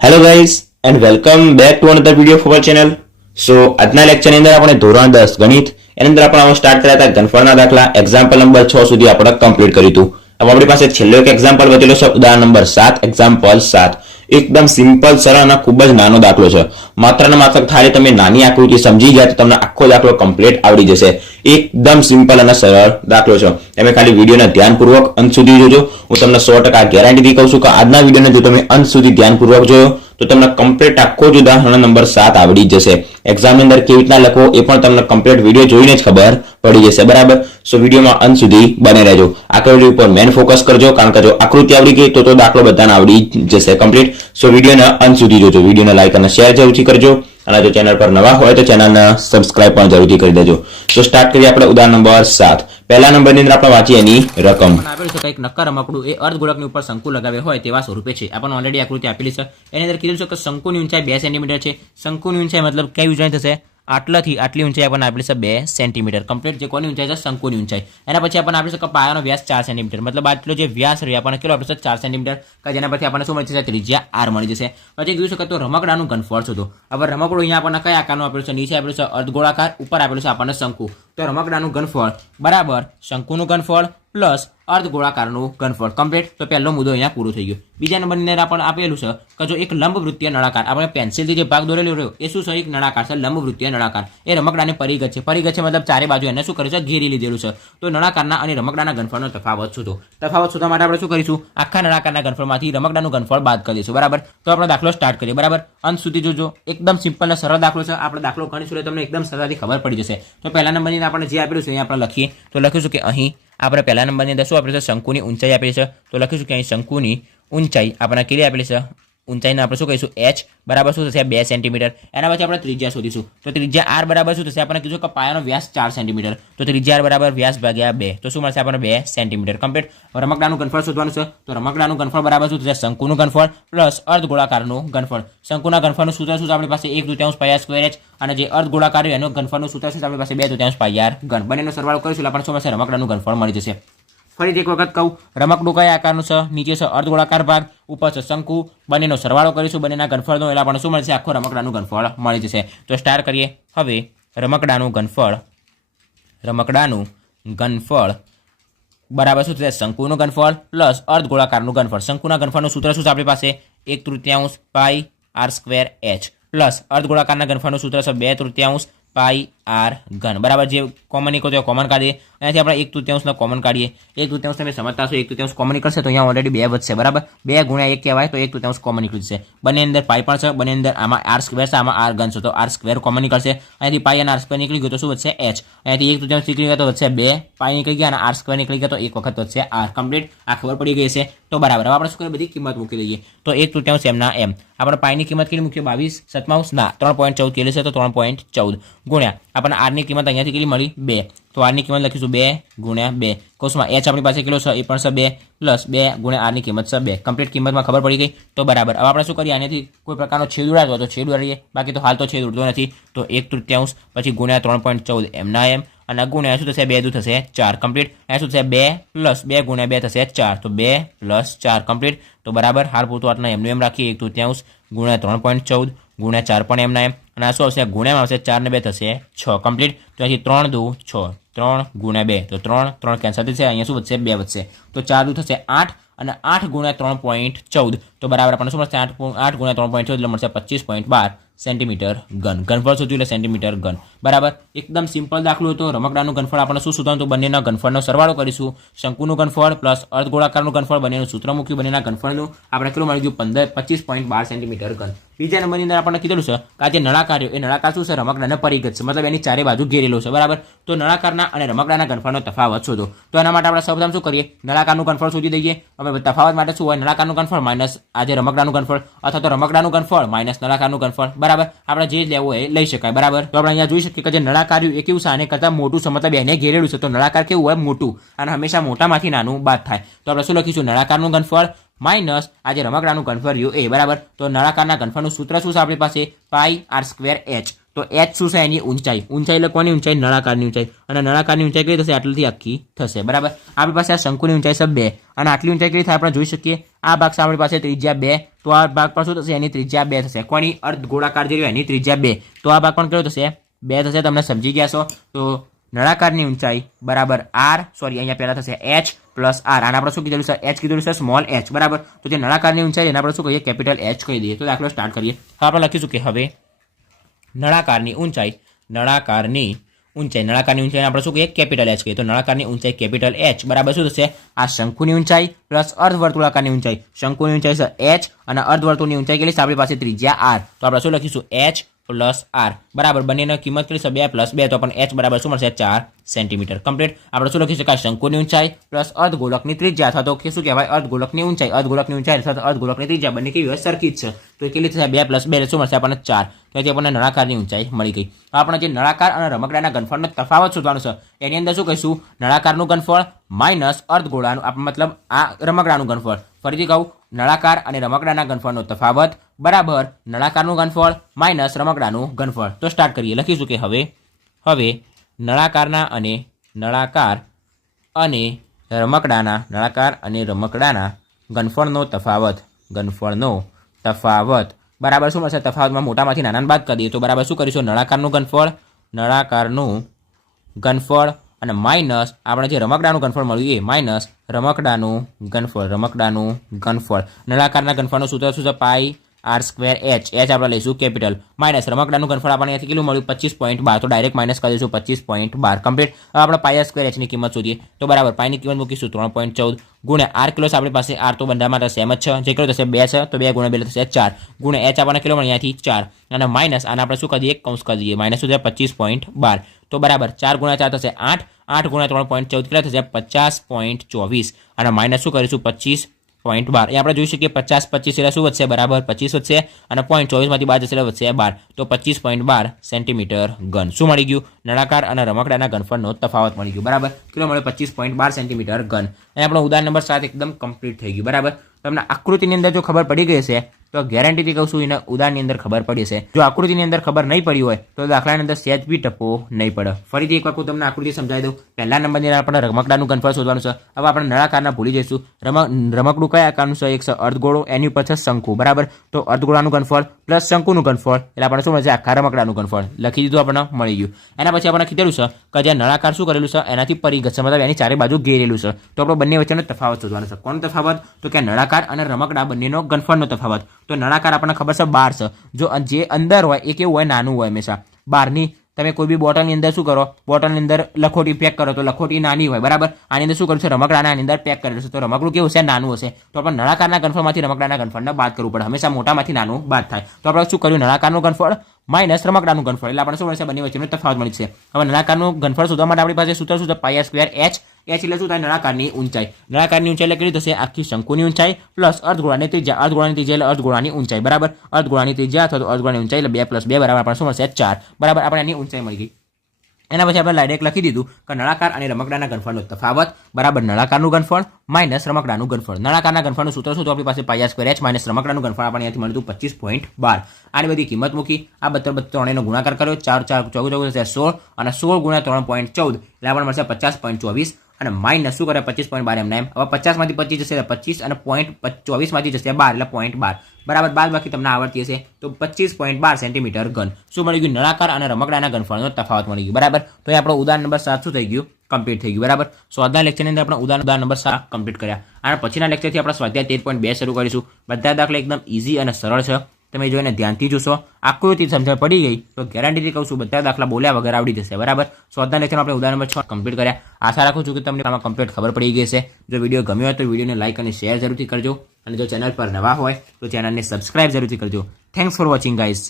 Hello guys and welcome back to another video of our channel. So આજના લેક્ચરની અંદર આપણે ધોરણ 10 ગણિત એની અંદર આપણે સ્ટાર્ટ કર્યા હતા ઘનફળના દાખલા એક્ઝામ્પલ નંબર 6 સુધી આપણે કમ્પ્લીટ કર્યું હતું. હવે આપણી પાસે છેલ્લો એક એક્ઝામ્પલ બચેલો છે, ઉદાહરણ નંબર 7 એક્ઝામ્પલ 7. એકદમ સિમ્પલ સરળ અને ખૂબ જ નાનો દાખલો છે. માત્ર ને માત્ર ખાલી તમે નાની આકૃતિ સમજી ગયા તો તમને આખો દાખલો કમ્પ્લીટ આવડી જશે. એકદમ સિમ્પલ અને સરળ દાખલો છે. તમે ખાલી વિડીયોને ધ્યાનપૂર્વક અંત સુધી જોજો. હું તમને 100% ગેરંટીથી કહું છું કે આજના વિડીયોને જો તમે અંત સુધી ધ્યાનપૂર્વક જોયો તો તમને કમ્પ્લીટ આખો જ ઉદાહરણ નંબર 7 આવડી જશે. એક્ઝામની અંદર કેવી રીતના લખવો એ પણ તમને કમ્પ્લીટ વિડીયો જોઈને જ ખબર પડી જશે. બરાબર, સો વિડીયોમાં અંત સુધી બને રહેજો. આકૃતિ ઉપર મેન ફોકસ કરજો, કારણ કે જો આકૃતિ આવડી ગઈ તો દાખલો બધાને આવડી જશે કમ્પ્લીટ. સો વિડીયોને અંત સુધી જોજો. વિડીયોને લાઈક અને શેર જરૂરથી કરજો અને જો ચેનલ પર નવા હોય તો ચેનલને સબસ્ક્રાઇબ પણ જરૂરથી કરી દેજો. સો સ્ટાર્ટ કરીએ આપણે ઉદાહરણ નંબર 7. પહેલા નંબરની અંદર આપણે વાંચીએ એની રકમ. આપેલું છે કંઈક નક્કર રમકડું એ અર્ધગોળકની ઉપર શંકુ લગાવ્યો હોય તેવા સ્વરૂપે છે. આપણને ઓલરેડી આકૃતિ આપેલી છે. એની અંદર કીધું છે કે શંકુની ઊંચાઈ 2 સેન્ટીમીટર છે. શંકુની ઊંચાઈ મતલબ કઈ ઊંચાઈ થશે? આટલાથી આટલી ઊંચાઈ આપણને આપેલી છે 2 સેન્ટીમીટર કમ્પ્લીટ. જે કોની ઊંચાઈ છે? શંકુની ઊંચાઈ. એના પછી આપણને આપેલું છે કે પાયાનો વ્યાસ 4 સેન્ટીમીટર, મતલબ આટલો જે વ્યાસ રહ્યો આપણને કેટલો આપેલો છે? 4 સેન્ટીમીટર. કે જેના પરથી આપણને શું મળી જશે? ત્રિજ્યા r મળી જશે. પછી કીધું છે કે તો રમકડાનું ઘનફળ શોધો. હવે રમકડું અહીંયા આપણને કયા આકારનું આપેલું છે? નીચે આપેલું છે અર્ધગોળાકાર, ઉપર આપેલું છે આપણને શંકુ. તો રમકડાનું ઘનફળ બરાબર શંકુનું ઘનફળ પ્લસ અર્ધગોળાકારનું ઘનફળ કમ્પ્લીટ. તો પહેલો મુદ્દો અહીંયા પૂરો થઈ ગયો. બીજા નંબરની અંદર આપણને આપેલું છે કે જો એક લંબવૃત્તીય નળાકાર, આપણે પેન્સિલથી જે ભાગ દોરેલો રહ્યો એ શું છે? એક નળાકાર છે, લંબવૃત્તીય નળાકાર. એ રમકડાની પરિઘ છે. પરિઘ છે મતલબ ચારે બાજુ એને શું કર્યું છે? ઘેરી લીધેલું છે. તો નળાકારના અને રમકડાના ઘનફળનો તફાવત શોધો. તફાવત શોધવા માટે આપણે શું કરીશું? આખા નળાકારના ઘનફળમાંથી રમકડાનું ઘનફળ બાદ કરી દઈશું. બરાબર, તો આપણે દાખલો સ્ટાર્ટ કરીએ. બરાબર, અંત સુધી જોજો. એકદમ સિમ્પલ અને સરળ દાખલો છે. આપણે દાખલો ગણીશું એટલે તમને એકદમ સરળતાથી ખબર પડી જશે. તો પહેલા નંબરની આપણે જે આપેલું છે અહીંયા આપણે લખીએ. તો લખીશું કે અહીં આપણે પહેલા નંબરની અંદર શું આપેલું છે? શંકુની ઊંચાઈ આપેલી છે. તો લખીશું કે અહીં શંકુની ઊંચાઈ આપણને કેટલી આપેલી છે? ઊંચાઈને આપણે શું કહીશું? h બરાબર શું થશે? 2 સેન્ટીમીટર. એના પછી આપણે ત્રિજ્યા શોધીશું. તો ત્રિજ્યા r બરાબર શું થશે? આપણને કીધું કે પાયાનો વ્યાસ 4 સેન્ટીમીટર. તો ત્રિજ્યા r બરાબર વ્યાસ ભાગ્યા 2. તો શું મળશે આપણને? 2 સેન્ટીમીટર કમ્પ્લીટ. રમકડાનું ઘનફળ શોધવાનું છે. તો રમકડાનું ઘનફળ બરાબર શું થશે? શંકુનું ઘનફળ પ્લસ અર્ધગોળાકારનું ઘનફળ. શંકુના ઘનફળનું સૂત્ર શું છે આપણી પાસે? 1/2 પાઈ r સ્ક્વેર h. અને જે અર્ધગોળાકાર એનું ઘનફળનું સૂત્ર શું છે આપણી પાસે? 2/2 પાઈ r ઘન. બંનેનો સરવાળો કરીશું એટલે આપણને શું મળશે? રમકડાનું ઘનફળ મળી જશે. ફરીથી એક વખત કહું, રમકડું કયા આકારનું છે? નીચે છે અર્ધગોળાકાર ભાગ, ઉપર છે શંકુ. બંનેનો સરવાળો કરીશું બંનેના ઘનફળનો એટલે આપણને શું મળશે? આખો રમકડાનું ઘનફળ મળી જશે. તો સ્ટાર્ટ કરીએ. હવે રમકડાનું ઘનફળ બરાબર શું થશે? શંકુનું ઘનફળ પ્લસ અર્ધગોળાકારનું ઘનફળ. શંકુના ઘનફળનું સૂત્ર શું છે આપણી પાસે? 1/3 પાઈ r સ્ક્વેર h પ્લસ અર્ધગોળાકારના ઘનફળનું સૂત્ર છે 2/3 પાઈ r ઘન. બરાબર, જે કોમન નીકળો તો કોમન કાઢીએ. અહીંયાથી આપણે 1/3 કોમન કાઢીએ. 1/3 તમે સમજતા છો, 1/3 કોમન નીકળશે તો અહીંયા ઓલરેડી 2 વધશે. બરાબર, 2 ગુણ્યા 1 કહેવાય તો 1/3 કોમન નીકળી જશે. બંને અંદર પાઈ પણ છે, બંને અંદર આમાં r સ્ક્વેર છે, આમાં r ઘન છે તો r સ્ક્વેર કોમન નીકળશે. અહીંયાથી પાઈ અને r સ્ક્વેર નીકળી ગયો તો શું વધશે? h. અહીંયાથી 1/3 નીકળી ગયા તો વધશે 2, પાઈ નીકળી ગયા અને r સ્ક્વેર નીકળી ગયા તો 1 વખત વધશે r. કમ્પ્લીટ. આ ખબર પડી ગઈ છે. તો બરાબર, હવે આપણે શું કરીએ? બધી કિંમત મૂકી દઈએ. તો 1/3 એમના એમ. આપણે પાઈની કિંમત કેટલી મૂકીએ? 22/7 ના 3.14 કેટલી છે? તો 3.14 ગુણ્યા આપણને r ની કિંમત અહીંયાથી કેટલી મળી? 2. તો r ની કિંમત લખીશું 2 ગુણ્યા 2. કોષમાં h આપણી પાસે કેટલો છે? એ પણ છે 2 પ્લસ 2 ગુણ્યા r ની કિંમત છે 2. કમ્પ્લીટ કિંમતમાં ખબર પડી ગઈ. તો બરાબર, હવે આપણે શું કરીએ? આનાથી કોઈ પ્રકારનો છેદ ઉડાડવો તો છેદ ઉડાડીએ, બાકી તો હાલ તો છેદ ઉડતો નથી. તો 1/3 પછી ગુણ્યા 3.14 એમના એમ અને ગુણ્યા શું થશે? 2 થશે 4 કમ્પ્લીટ. અહીંયા શું થશે? 2 પ્લસ 2 ગુણ્યા 2 થશે 4. તો 2 પ્લસ 4 કમ્પ્લીટ. તો બરાબર, હાલ પૂરતું આટલા એમનું એમ રાખીએ. 1/3 ગુણ્યા 3.14 ગુણ્યા 4 પણ એમના એમ અને આ શું આવશે? ગુણ્યામાં આવશે 4 ને 2 થશે 6 કમ્પ્લીટ. તો અહીંથી 3 દુ 6, 3 ગુણ્યા 2 તો 3 કેન્સલ થશે. અહીંયા શું વધશે? 2 વધશે. તો 4 દુ થશે 8 અને 8 ગુણ્યા 3.14 તો બરાબર આપણને શું મળશે? 8 ગુણ્યા 3.14 એટલે મળશે 25.12 સેન્ટીમીટર ઘન. ઘનફળ શોધ્યું એટલે સેન્ટીમીટર ઘન. બરાબર, એકદમ સિમ્પલ દાખલો હતો. રમકડાનું ઘનફળ આપણે શું શોધવાનું? તો બંનેના ઘનફળનો સરવાળો કરીશું. શંકુનું ઘનફળ પ્લસ અર્ધગોળાકારનું ઘનફળ બંનેનું સૂત્ર મૂક્યું. બંનેના ઘનફળનું આપણે કેટલું મળી ગયું? 25.12 સેન્ટીમીટર ઘન. બીજા નંબરની અંદર આપણને કીધેલું છે કે આ જે નળાકાર એ નળાકાર શું છે? રમકડાને પરિઘ છે, મતલબ એની ચારે બાજુ ઘેરેલો છે. બરાબર, તો નળાકારના અને રમકડાના ઘનફળનો તફાવત શોધો. તો એના માટે આપણે સૌપ્રથમ શું કરીએ? નળાકારનું ઘનફળ શોધી દઈએ. હવે તફાવત માટે શું હોય? નળાકારનું ઘનફળ માઇનસ આ જે રમકડાનું ઘનફળ અથવા તો રમકડાનું ઘનફળ માઇનસ નળાકારનું ઘનફળ. બરાબર, આપણે જે લેવું હોય એ લઈ શકાય. બરાબર, તો આપણે અહીંયા જોઈ શકીએ કે જે નળાકાર એ કેવું છે? આને કરતાં મોટું છે, મતલબ એને ઘેરેલું છે. તો નળાકાર કેવું હોય? મોટું. અને હંમેશા મોટામાંથી નાનું બાદ થાય. તો આપણે શું લખીશું? નળાકારનું ઘનફળ માઇનસ આજે રમકડાનું ઘનફળ રહ્યું એ. બરાબર, તો નળાકારના ઘનફળનું સૂત્ર શું છે આપણી પાસે? પાઈ r સ્ક્વેર h. તો h શું છે એની ઊંચાઈ એટલે કોની ઊંચાઈ નળાકારની ઊંચાઈ અને નળાકારની ઊંચાઈ કઈ થશે આટલીથી આખી થશે બરાબર આપણી પાસે આ શંકુની ઊંચાઈ છે 2 અને આટલી ઊંચાઈ કઈ થાય આપણે જોઈ શકીએ આ ભાગ છે આપણી પાસે ત્રિજ્યા 2 તો આ ભાગ પર શું થશે એની ત્રિજ્યા 2 થશે કોની અર્ધ ગોળાકાર જે એની ત્રિજ્યા 2 તો આ ભાગ પણ કેવો થશે 2 થશે તમને સમજી ગયા છો તો નળાકારની ઊંચાઈ બરાબર r સોરી અહીંયા પહેલા થશે h પ્લસ r આને આપણે શું કીધું છે h કીધું છે સ્મોલ h બરાબર તો જે નળાકારની ઊંચાઈ એને આપણે શું કહીએ કેપિટલ h કહી દઈએ તો દાખલો સ્ટાર્ટ કરીએ હવે આપણે લખીશું કે હવે નળાકારની ઊંચાઈ આપણે શું કહીએ કેપિટલ h કહીએ તો નળાકારની ઊંચાઈ કેપિટલ h બરાબર શું થશે આ શંકુની ઊંચાઈ પ્લસ અર્ધવર્તુળાકારની ઊંચાઈ શંકુની ઊંચાઈ છે h અને અર્ધવર્તુળની ઊંચાઈ કેટલી છે આપણી પાસે ત્રિજ્યા r તો આપણે શું લખીશું h પ્લસ r બરાબર બંનેની કિંમત કેટલી છે 2 પ્લસ 2 તો પણ h બરાબર શું મળશે 4 સેન્ટીમીટર કમ્પ્લીટ આપણે શું લખી શકાય શંકુની ઊંચાઈ પ્લસ અર્ધગોળકની ત્રિજ્યા અથવા તો શું કહેવાય અર્ધગોળકની ઊંચાઈ અથવા અર્ધગોળકની ત્રિજ્યા બંને કેવી હોય સરખી જ છે તો એ કેટલી થશે 2 પ્લસ 2 શું મળશે આપણને 4 તો આપણને નળાકારની ઊંચાઈ મળી ગઈ આપણે જે નળાકાર અને રમકડાના ઘનફળનો તફાવત શોધવાનો છે એની અંદર શું કહીશું નળાકારનું ઘનફળ માઇનસ અર્ધગોળાનું મતલબ આ રમકડાનું ઘનફળ ફરીથી કહું નળાકાર અને રમકડાના ઘનફળનો તફાવત બરાબર નળાકારનું ઘનફળ માઇનસ રમકડાનું ઘનફળ તો સ્ટાર્ટ કરીએ લખીશું કે હવે નળાકાર અને રમકડાના ઘનફળનો તફાવત બરાબર શું મળશે તફાવતમાં મોટામાંથી નાના બાદ કરી દઈએ તો બરાબર શું કરીશું નળાકારનું ઘનફળ અને માઇનસ આપણે જે રમકડાનું ઘનફળ મળ્યું એ માઇનસ રમકડાનું ઘનફળ નળાકારના ઘનફળનું સૂત્ર શું છે પાઈ r સ્ક્વેર h આપણે લઈશું કેપિટલ માઇનસ રમકડાનું ઘનફળ આપણને અહીંયાથી કેટલું મળ્યું 25.12 તો ડાયરેક્ટ માઇનસ કરી દઈશું 25.12 કમ્પ્લીટ હવે આપણે પાઈ r સ્ક્વેર h ની કિંમત શોધીએ તો બરાબર પાઈની કિંમત મૂકીશું 3.14 ગુણ્યા r કિલો આપણી પાસે r તો બધા માટે સેમ જ છે જે કેટલો થશે 2 છે તો 2 ગુણ્યા 2 થશે 4 ગુણ્યા h આપણને કેટલો મળે અહીંયાથી 4 અને માઇનસ આને આપણે શું કરી દઈએ કૌંસ કરી દઈએ માઇનસ શું થશે 25.12 તો બરાબર 4 ગુણ્યા 4 થશે 8 8 ગુણ્યા 3.14 કેટલા થશે 50.24 અને માઇનસ શું કરીશું 25.12 એ આપણે જોઈ શકીએ 50 એટલે શું વધશે બરાબર 25 વધશે અને 0.24માંથી બાદ જશે એટલે વધશે 12 તો 25.12 સેન્ટીમીટર ઘન શું મળી ગયું નળાકાર અને રમકડાના ઘનફળનો તફાવત મળી ગયો બરાબર કેટલો મળે 25.12 સેન્ટીમીટર ઘન એ આપણો ઉદાહરણ નંબર 7 એકદમ કમ્પ્લીટ થઈ ગયું બરાબર તમને આકૃતિની અંદર જો ખબર પડી ગઈ છે તો ગેરંટીથી કહું છું એને ઉદાહરણની અંદર ખબર પડી છે જો આકૃતિની અંદર ખબર નહીં પડી હોય તો દાખલાની અંદર સહેજ બી ટપ્પો નહીં પડે ફરીથી એક વખત તમને આકૃતિ સમજાવી દઉં પહેલા નંબરની અંદર આપણે રમકડાનું ઘનફળ શોધવાનું છે હવે આપણે નળાકારના ભૂલી જઈશું રમકડું કયા આકારનું છે એક છે અર્ધગોળો એની ઉપર છે શંકુ બરાબર તો અર્ધગોળાનું ઘનફળ પ્લસ શંકુનું ઘનફળ એટલે આપણે શું મળશે આખા રમકડાનું ઘનફળ લખી દીધું આપણને મળી ગયું એના પછી આપણે કીધેલું છે કે જે નળાકાર શું કરેલું છે એનાથી પરિઘ છે મતલબ એની ચારે બાજુ ઘેરેલું છે તો આપણે બંને વચ્ચેનો તફાવત શોધવાનો છે કોનો તફાવત તો કે નળાકાર અને રમકડા બંનેનો ઘનફળનો તફાવત તો નળાકાર આપણને ખબર છે 12 છે જો જે અંદર હોય એ કેવું હોય નાનું હોય હંમેશા બહારની તમે કોઈ બી બોટલની અંદર શું કરો બોટલની અંદર લખોટી પેક કરો તો લખોટી નાની હોય બરાબર આની અંદર શું કરશે રમકડાના આની અંદર પેક કરેલું છે તો રમકડું કેવું છે નાનું હશે તો આપણે નળાકારના ઘનફળમાંથી રમકડાના ઘનફળને બાદ કરવું પડે હંમેશા મોટામાંથી નાનું બાદ થાય તો આપણે શું કર્યું નળાકારનું ઘનફળ માઇનસ રમકડાનું ઘનફળ એટલે આપણે શું મળશે બંને વચ્ચેનો તફાવત મળી છે હવે નળાકારનું ઘનફળ શોધવા માટે આપણી પાસે સૂત્ર શું છે પાઈ r સ્ક્વેર h એટલે શું થાય નળાકારની ઊંચાઈ એટલે કેટલી થશે આખી શંકુની ઊંચાઈ પ્લસ અર્ધગોળાની ત્રિજ્યા એટલે અર્ધગોળાની ઊંચાઈ બરાબર અર્ધગોળાની ત્રિજ્યા અથવા તો અર્ધગોળાની ઊંચાઈ એટલે 2 + 2 બરાબર આપણને શું મળશે 4 બરાબર આપણે એની ઊંચાઈ મળી ગઈ એના પછી આપણે ડાયરેક્ટ લખી દીધું કે નળાકાર અને રમકડાના ઘનફળનો તફાવત બરાબર નળાકારનું ઘનફળ માઇનસ રમકડાનું ઘનફળ નળાકારના ઘનફળનું સૂત્ર શું તો આપણી પાસે પાઈ r સ્ક્વેર h માઇનસ રમકડાનું ઘનફળ આપણને અહીંયાથી મળ્યું 25.12 આની બધી કિંમત મૂકી આ ત્રણેયનો ગુણાકાર કર્યો 4 4 14 16 અને 16 ગુણ્યા 3.14 એટલે આપણને મળશે 50.24 અને માઇનસ શું કરે 25.12 એમને એમ હવે 50માંથી 25 જશે 25 અને 0.24માંથી જશે 12 એટલે 0.12 બરાબર બાદ બાકી તમને આવડતી હશે તો 25.12 સેન્ટીમીટર ઘન શું મળી ગયું નળાકાર અને રમકડાના ઘનફળનો તફાવત મળી ગયું બરાબર તો એ આપણો ઉદાહરણ નંબર 7 શું થઈ ગયું કમ્પ્લીટ થઈ ગયું બરાબર સ્વાધ્યાય લેક્ચરની અંદર આપણે ઉદાહરણ નંબર 7 કમ્પ્લીટ કર્યા અને પછીના લેક્ચરથી આપણે સ્વાધ્યાય 13.2 શરૂ કરીશું બધા દાખલા એકદમ ઇઝી અને સરળ છે તમે જોઈને ધ્યાનથી જોશો આકૃતિ સમજણ પડી ગઈ તો ગેરંટીથી કહું છું બધા દાખલા બોલ્યા વગર આવડી જશે બરાબર સ્વાધ્યાય લેક્ચર આપણે ઉદાહરણ નંબર 6 કમ્પ્લીટ કર્યા આશા રાખું છું કે તમને આમાં કમ્પ્લીટ ખબર પડી ગઈ છે જો વિડીયો ગમ્યો હોય તો વિડીયોને લાઇક અને શેર જરૂરથી કરજો અને જો ચેનલ પર નવા હોય તો ચેનલને સબસ્ક્રાઇબ જરૂરથી કરજો થેન્ક્સ ફોર વોચિંગ ગાઈઝ